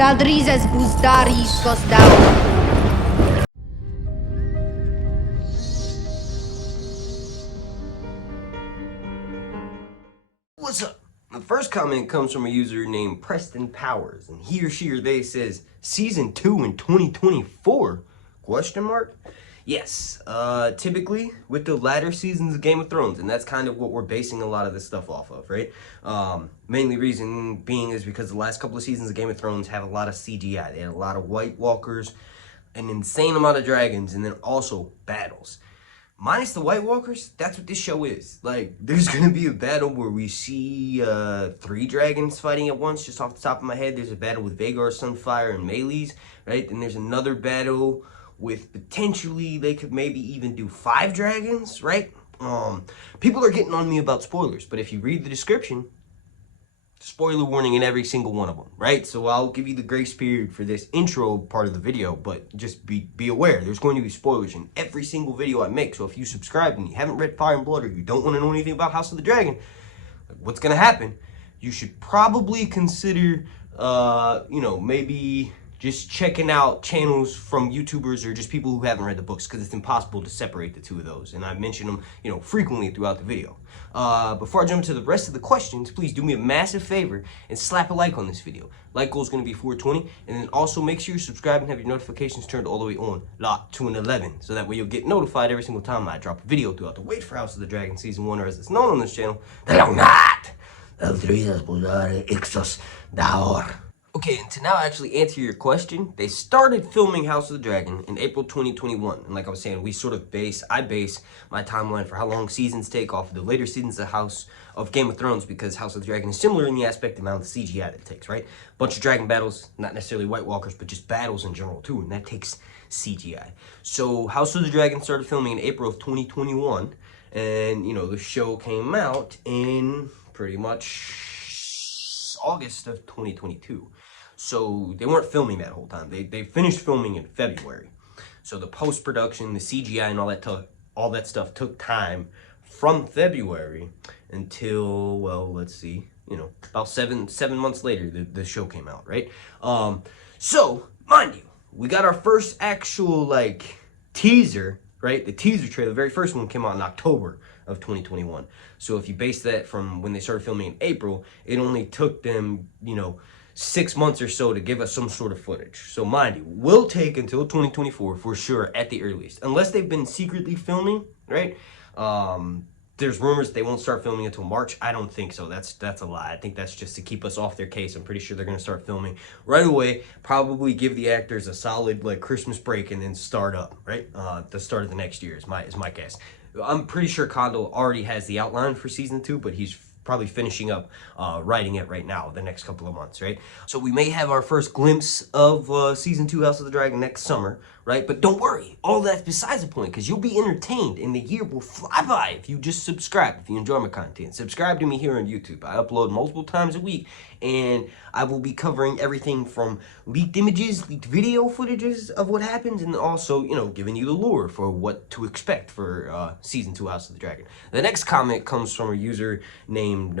Zaldrizes buzdaris gosdau. What's up? The first comment comes from a user named Preston Powers, and he or she or they says, Season 2 in 2024? Question mark? Yes, typically with the latter seasons of Game of Thrones, and that's kind of what we're basing a lot of this stuff off of, right? Mainly reason being is because the last couple of seasons of Game of Thrones have a lot of CGI. They had a lot of White Walkers, an insane amount of dragons, and then also battles. Minus the White Walkers, that's what this show is. Like, there's gonna be a battle where we see 3 dragons fighting at once, just off the top of my head. There's a battle with Vhagar, Sunfire, and Melees, right? And there's another battle with potentially, they could maybe even do 5 dragons, right? People are getting on me about spoilers, but if you read the description, spoiler warning in every single one of them, right? So I'll give you the grace period for this intro part of the video, but just be aware, there's going to be spoilers in every single video I make. So if you subscribe and you haven't read Fire and Blood, or you don't want to know anything about House of the Dragon, like what's going to happen, you should probably consider, you know, maybe just checking out channels from YouTubers or just people who haven't read the books, because it's impossible to separate the two of those. And I mention them, you know, frequently throughout the video. Before I jump into the rest of the questions, please do me a massive favor and slap a like on this video. Like goal is going to be 420, and then also make sure you subscribe and have your notifications turned all the way on, locked to an 11, so that way you'll get notified every single time I drop a video throughout the wait for House of the Dragon Season 1, or as it's known on this channel, DAERON. Okay, and to now actually answer your question, they started filming House of the Dragon in April 2021. And like I was saying, I base my timeline for how long seasons take off of the later seasons of Game of Thrones, because House of the Dragon is similar in the aspect of amount of CGI that it takes, right? Bunch of dragon battles, not necessarily White Walkers, but just battles in general too, and that takes CGI. So House of the Dragon started filming in April of 2021, and you know, the show came out in pretty much August of 2022. So they weren't filming that whole time. They finished filming in February. So the post-production, the CGI, and all that stuff took time from February until, well, let's see, you know, about seven months later, the show came out, right? So mind you, we got our first actual like teaser, right? The teaser trailer, the very first one came out in October of 2021. So if you base that from when they started filming in April, it only took them, you know, 6 months or so to give us some sort of footage. So mind you, will take until 2024 for sure at the earliest, unless they've been secretly filming, right? There's rumors they won't start filming until March. I don't think so. That's a lie. I think that's just to keep us off their case. I'm pretty sure they're going to start filming right away. Probably give the actors a solid like Christmas break and then start up, right? The start of the next year is my guess. I'm pretty sure Kondo already has the outline for season 2, but he's probably finishing up writing it right now, the next couple of months, right? So we may have our first glimpse of season 2 House of the Dragon next summer, right? But don't worry, all that's besides the point, because you'll be entertained and the year will fly by if you just subscribe, if you enjoy my content. Subscribe to me here on YouTube. I upload multiple times a week, and I will be covering everything from leaked images, leaked video footages of what happens, and also, you know, giving you the lore for what to expect for season 2 House of the Dragon. The next comment comes from a user named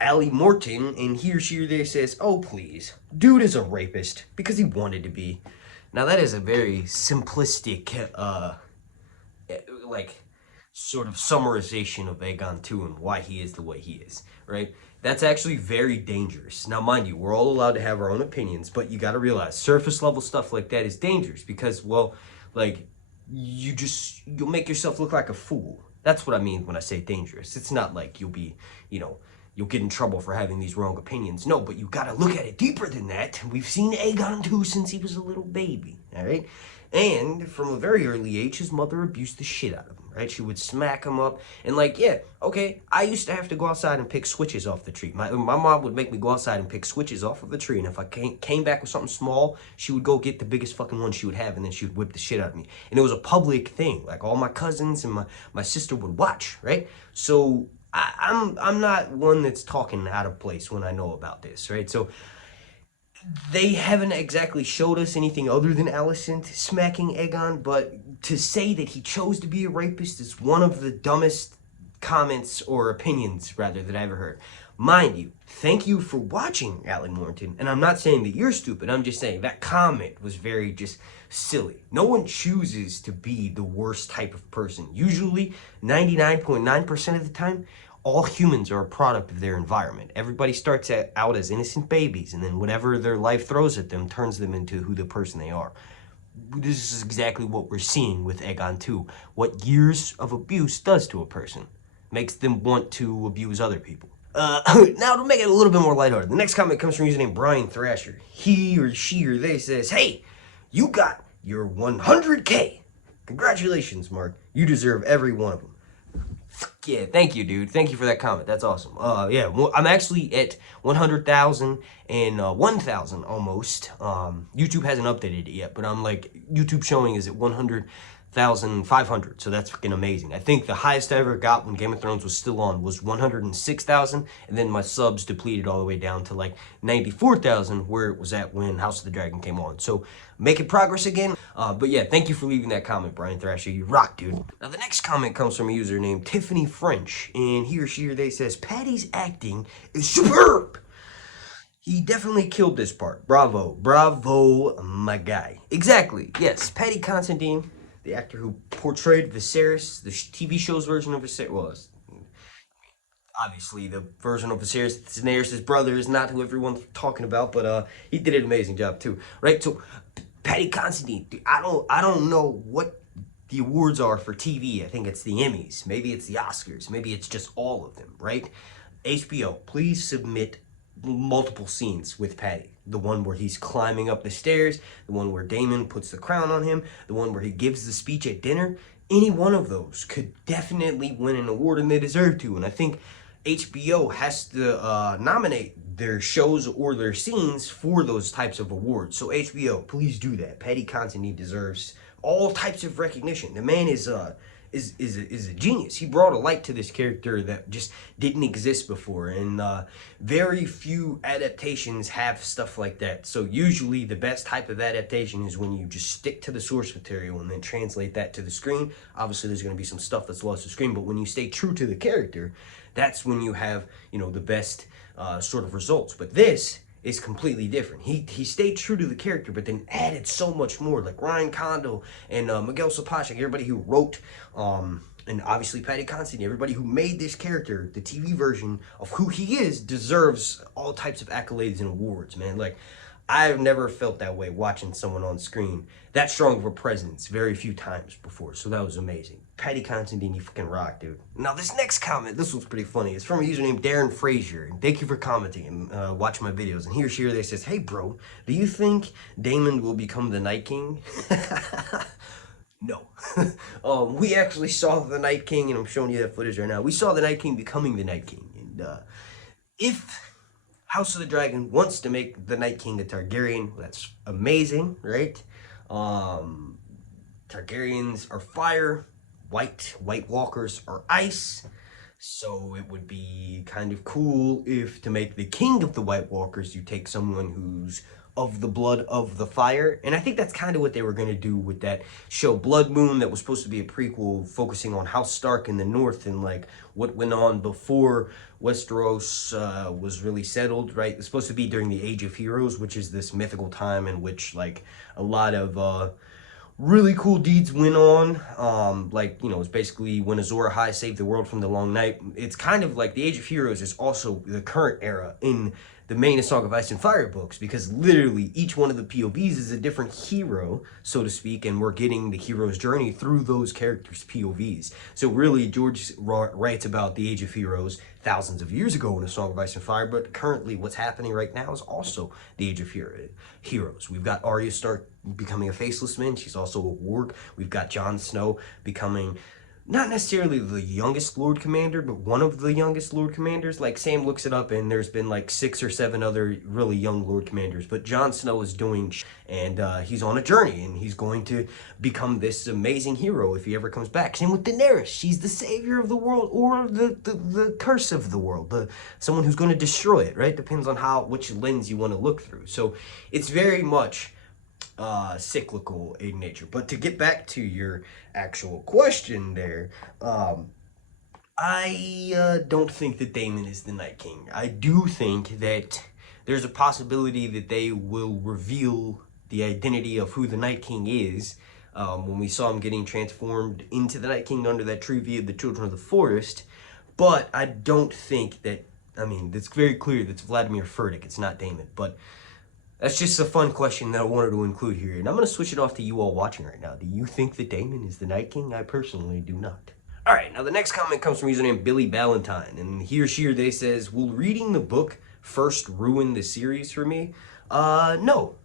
Ali Morton, and he or she or they says, oh please, dude is a rapist because he wanted to be. Now that is a very simplistic like sort of summarization of Aegon II and why he is the way he is, right? That's actually very dangerous. Now mind you, we're all allowed to have our own opinions, but you got to realize surface level stuff like that is dangerous because, well, like you'll make yourself look like a fool. That's what I mean when I say dangerous. It's not like you'll be, you know, you'll get in trouble for having these wrong opinions. No, but you gotta look at it deeper than that. We've seen Aegon II since he was a little baby, all right? And from a very early age, his mother abused the shit out of him, right? She would smack him up. And like, yeah, okay, I used to have to go outside and pick switches off the tree. My mom would make me go outside and pick switches off of the tree. And if I came back with something small, she would go get the biggest fucking one she would have, and then she would whip the shit out of me. And it was a public thing. Like, all my cousins and my sister would watch, right? So I'm not one that's talking out of place when I know about this, right? So they haven't exactly showed us anything other than Alicent smacking Aegon, but to say that he chose to be a rapist is one of the dumbest comments or opinions, rather, that I ever heard. Mind you, thank you for watching, Alan Morton. And I'm not saying that you're stupid. I'm just saying that comment was very just silly. No one chooses to be the worst type of person. Usually, 99.9% of the time, all humans are a product of their environment. Everybody starts out as innocent babies, and then whatever their life throws at them turns them into who the person they are. This is exactly what we're seeing with Aegon II. What years of abuse does to a person. Makes them want to abuse other people. Now to make it a little bit more lighthearted, the next comment comes from a user named Brian Thrasher. He or she or they says, "Hey, you got your 100K. Congratulations, Mark. You deserve every one of them." Yeah, thank you, dude. Thank you for that comment. That's awesome. Yeah, well, I'm actually at 100,000 and 1,000 almost. YouTube hasn't updated it yet, but I'm like, YouTube showing is at 100,500, so that's freaking amazing. I think the highest I ever got when Game of Thrones was still on was 106,000, and then my subs depleted all the way down to like 94,000, where it was at when House of the Dragon came on. So making progress again. But yeah, thank you for leaving that comment, Brian Thrasher. You rock, dude. Now the next comment comes from a user named Tiffany French, and he or she or they says, "Patty's acting is superb. He definitely killed this part. Bravo. Bravo, my guy." Exactly. Yes, Paddy Considine, the actor who portrayed Viserys, the TV show's version of Viserys, well, obviously the version of Viserys, Daenerys' brother, is not who everyone's talking about, but he did an amazing job too, right? So Paddy Considine, dude, I don't know what the awards are for TV. I think it's the Emmys, maybe it's the Oscars, maybe it's just all of them, right? HBO, please submit multiple scenes with Paddy. The one where he's climbing up the stairs, the one where Daemon puts the crown on him, the one where he gives the speech at dinner. Any one of those could definitely win an award, and they deserve to. And I think HBO has to nominate their shows or their scenes for those types of awards. So HBO, please do that. Paddy Considine deserves all types of recognition. The man is a genius. He brought a light to this character that just didn't exist before, and very few adaptations have stuff like that. So usually the best type of adaptation is when you just stick to the source material and then translate that to the screen. Obviously there's going to be some stuff that's lost to screen, but when you stay true to the character, that's when you have, you know, the best sort of results. But this is completely different. He stayed true to the character, but then added so much more, like Ryan Condal and Miguel Sapochnik, everybody who wrote, and obviously Paddy Considine, everybody who made this character, the TV version of who he is, deserves all types of accolades and awards, man. Like, I've never felt that way watching someone on screen, that strong of a presence, very few times before, so that was amazing. Paddy Considine, you fucking rock, dude. Now this next comment, this one's pretty funny. It's from a user named Darren Frazier, and thank you for commenting and watching my videos. And he or she or they says, "Hey bro, do you think Daemon will become the Night King?" No. We actually saw the Night King, and I'm showing you that footage right now. We saw the Night King becoming the Night King, and if House of the Dragon wants to make the Night King a Targaryen, that's amazing, right? Targaryens are fire, White Walkers are ice, so it would be kind of cool if, to make the king of the White Walkers, you take someone who's of the blood of the fire. And I think that's kind of what they were going to do with that show Blood Moon, that was supposed to be a prequel focusing on House Stark in the north and like what went on before Westeros was really settled, right? It's supposed to be during the Age of Heroes, which is this mythical time in which like a lot of really cool deeds went on. Like, you know, it's basically when Azor Ahai saved the world from the Long Night. It's kind of like the Age of Heroes is also the current era in the main Song of Ice and Fire books, because literally each one of the POVs is a different hero, so to speak, and we're getting the hero's journey through those characters' POVs. So really, George writes about the Age of Heroes thousands of years ago in A Song of Ice and Fire, but currently what's happening right now is also the Age of Heroes. We've got Arya Stark becoming a faceless man. She's also a warg. We've got Jon Snow becoming not necessarily the youngest Lord Commander, but one of the youngest Lord Commanders. Like, Sam looks it up, and there's been like 6 or 7 other really young Lord Commanders. But Jon Snow is doing, and he's on a journey, and he's going to become this amazing hero if he ever comes back. Same with Daenerys. She's the savior of the world, or the curse of the world. Someone who's going to destroy it, right? Depends on which lens you want to look through. So it's very much cyclical in nature. But to get back to your actual question there, I don't think that Daemon is the Night King. I do think that there's a possibility that they will reveal the identity of who the Night King is when we saw him getting transformed into the Night King under that tree via the Children of the Forest. But I don't think that, I mean, it's very clear that it's Vladimir Furtick, it's not Daemon. But that's just a fun question that I wanted to include here. And I'm going to switch it off to you all watching right now. Do you think that Daemon is the Night King? I personally do not. Alright, now the next comment comes from username Billy Ballantyne, and he or she or they says, will reading the book first ruin the series for me? No.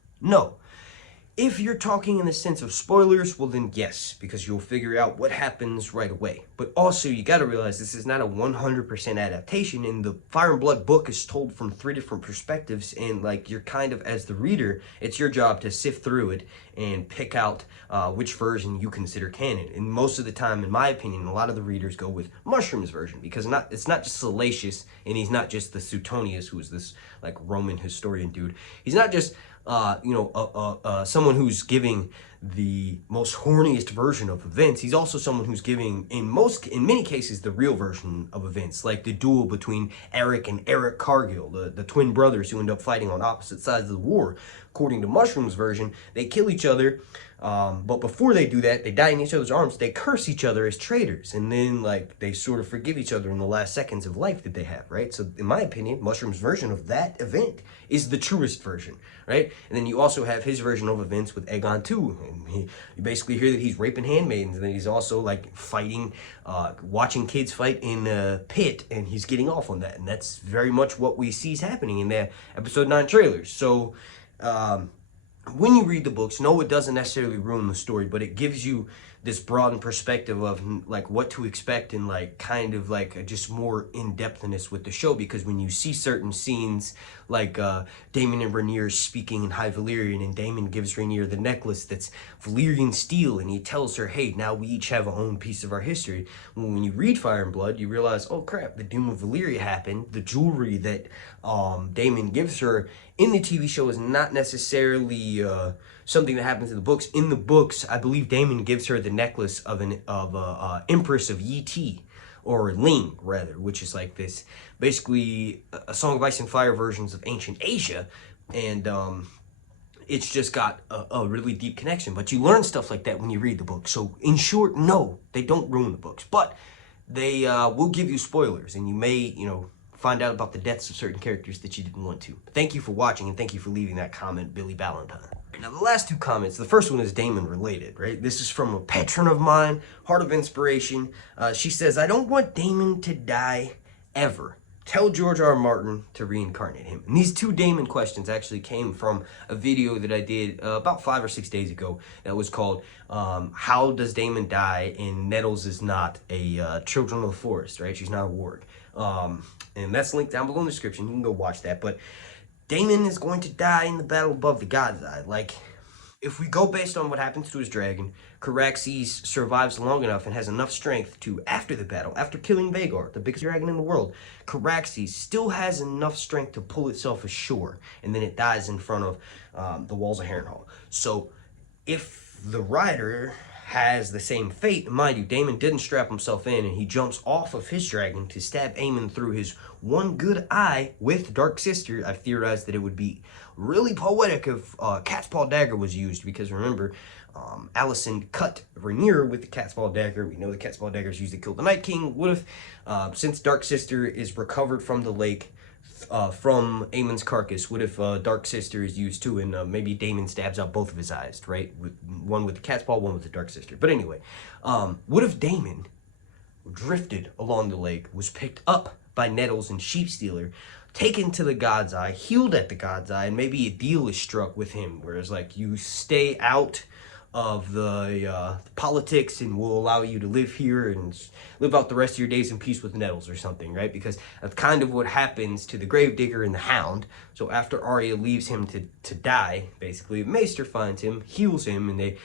If you're talking in the sense of spoilers, well then yes, because you'll figure out what happens right away. But also, you gotta realize this is not a 100% adaptation, and the Fire and Blood book is told from 3 different perspectives, and like, you're kind of, as the reader, it's your job to sift through it and pick out which version you consider canon. And most of the time, in my opinion, a lot of the readers go with Mushroom's version, because it's not just salacious, and he's not just the Suetonius, who is this like Roman historian dude. He's not just someone who's giving the most horniest version of events. He's also someone who's giving, in many cases, the real version of events, like the duel between Eric and Eric Cargill, the twin brothers who end up fighting on opposite sides of the war. According to Mushroom's version, they kill each other, but before they do that, they die in each other's arms. They curse each other as traitors, and then like they sort of forgive each other in the last seconds of life that they have, right? So in my opinion, Mushroom's version of that event is the truest version, right? And then you also have his version of events with Aegon II, and you basically hear that he's raping handmaidens, and then he's also like fighting, watching kids fight in a pit, and he's getting off on that, and that's very much what we see is happening in the episode 9 trailers. So when you read the books, no, it doesn't necessarily ruin the story, but it gives you this broadened perspective of like what to expect, and like kind of like just more in-depthness with the show, because when you see certain scenes like Daemon and Rhaenyra speaking in High Valyrian, and Daemon gives Rhaenyra the necklace that's Valyrian steel, and he tells her, hey, now we each have our own piece of our history. When you read Fire and Blood, you realize, oh crap, the Doom of Valyria happened. The jewelry that Daemon gives her in the TV show is not necessarily something that happens in the books. In the books, I believe Daemon gives her the necklace of Empress of Yi, or Ling rather, which is like this, basically a Song of Ice and Fire versions of ancient Asia, and it's just got a really deep connection. But you learn stuff like that when you read the book. So in short, no, they don't ruin the books, but they will give you spoilers, and you may, find out about the deaths of certain characters that you didn't want to. Thank you for watching, and thank you for leaving that comment, Billy Ballantyne. Now, the last 2 comments, the first one is Daemon related, right? This is from a patron of mine, Heart of Inspiration. She says, I don't want Daemon to die ever. Tell George R. R. Martin to reincarnate him. And these 2 Daemon questions actually came from a video that I did about 5 or 6 days ago that was called How Does Daemon Die? And Nettles is not a Children of the Forest, right? She's not a warg. And that's linked down below in the description. You can go watch that. But Daemon is going to die in the battle above the God's Eye. Like, if we go based on what happens to his dragon, Caraxes survives long enough and has enough strength to, after the battle, after killing Vhagar, the biggest dragon in the world, Caraxes still has enough strength to pull itself ashore, and then it dies in front of the walls of Harrenhal. So, if the rider has the same fate, mind you, Daemon didn't strap himself in, and he jumps off of his dragon to stab Aemon through his one good eye with Dark Sister. I theorized that it would be really poetic if Cat's Paw Dagger was used, because remember, Alicent cut Rhaenyra with the Cat's Paw Dagger. We know the Cat's Paw Dagger is used to kill the Night King. What if, since Dark Sister is recovered from the lake, from Aemon's carcass, what if Dark Sister is used too, and maybe Daemon stabs out both of his eyes, right? One with the Cat's Paw, one with the Dark Sister. But anyway, what if Daemon drifted along the lake, was picked up by Nettles and Sheepstealer, taken to the God's Eye, healed at the God's Eye, and maybe a deal is struck with him, whereas like you stay out of the politics and we'll allow you to live here and live out the rest of your days in peace with Nettles or something, right? Because that's kind of what happens to the Gravedigger and the Hound. So after Arya leaves him to die, basically, Maester finds him, heals him, and they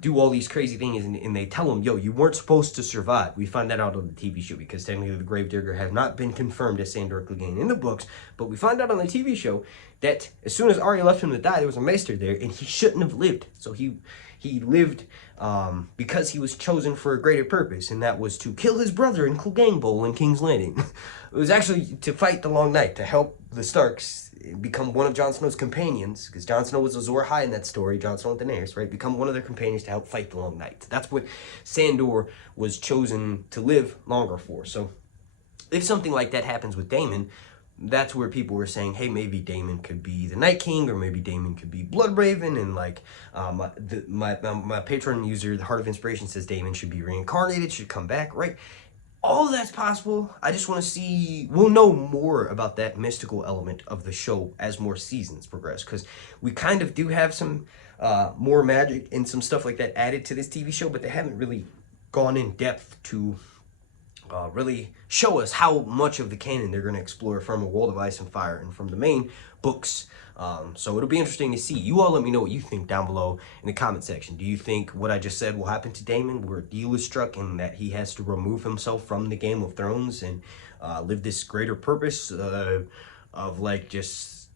do all these crazy things, and they tell him, yo, you weren't supposed to survive. We find that out on the TV show, because technically the Gravedigger has not been confirmed as Sandor Clegane in the books, but we find out on the TV show that as soon as Arya left him to die, there was a Maester there, and he shouldn't have lived. So he he lived because he was chosen for a greater purpose, and that was to kill his brother in Clegane Bowl in King's Landing. It was actually to fight the Long Night, to help the Starks become one of Jon Snow's companions, because Jon Snow was Azor Ahai in that story, Jon Snow and Daenerys, right? Become one of their companions to help fight the Long Night. That's what Sandor was chosen to live longer for. So if something like that happens with Daemon, that's where people were saying, hey, maybe Daemon could be the Night King, or maybe Daemon could be Bloodraven, and like my Patreon user, the Heart of Inspiration, says Daemon should be reincarnated, should come back, right? All of that's possible. I just want to see, we'll know more about that mystical element of the show as more seasons progress, because we kind of do have some more magic and some stuff like that added to this TV show, but they haven't really gone in depth to really show us how much of the canon they're going to explore from A World of Ice and Fire and from the main books. So it'll be interesting to see. You all let me know what you think down below in the comment section. Do you think what I just said will happen to Daemon, where a deal is struck and that he has to remove himself from the Game of Thrones and live this greater purpose of like just,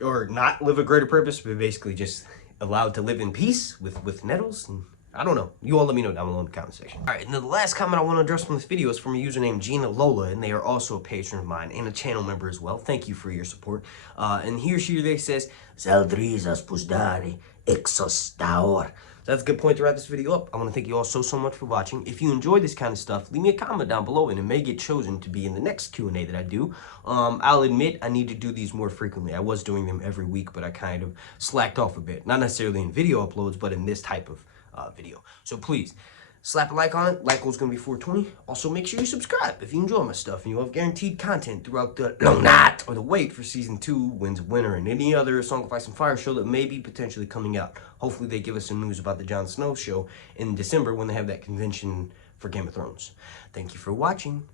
or not live a greater purpose, but basically just allowed to live in peace with Nettles? And I don't know. You all let me know down below in the comment section. Alright, and then the last comment I want to address from this video is from a user named Gina Lola, and they are also a patron of mine and a channel member as well. Thank you for your support. And he or she today says, Zeldrizas pusdari exos daor. So that's a good point to wrap this video up. I want to thank you all so much for watching. If you enjoy this kind of stuff, leave me a comment down below and it may get chosen to be in the next Q&A that I do. I'll admit I need to do these more frequently. I was doing them every week, but I kind of slacked off a bit. Not necessarily in video uploads, but in this type of video. So please slap a like on it. Like goal's gonna be 420. Also, make sure you subscribe if you enjoy my stuff and you have guaranteed content throughout the long night or the wait for season 2, Winds of Winter, and any other Song of Ice and Fire show that may be potentially coming out. Hopefully they give us some news about the Jon Snow show in December when they have that convention for Game of Thrones. Thank you for watching.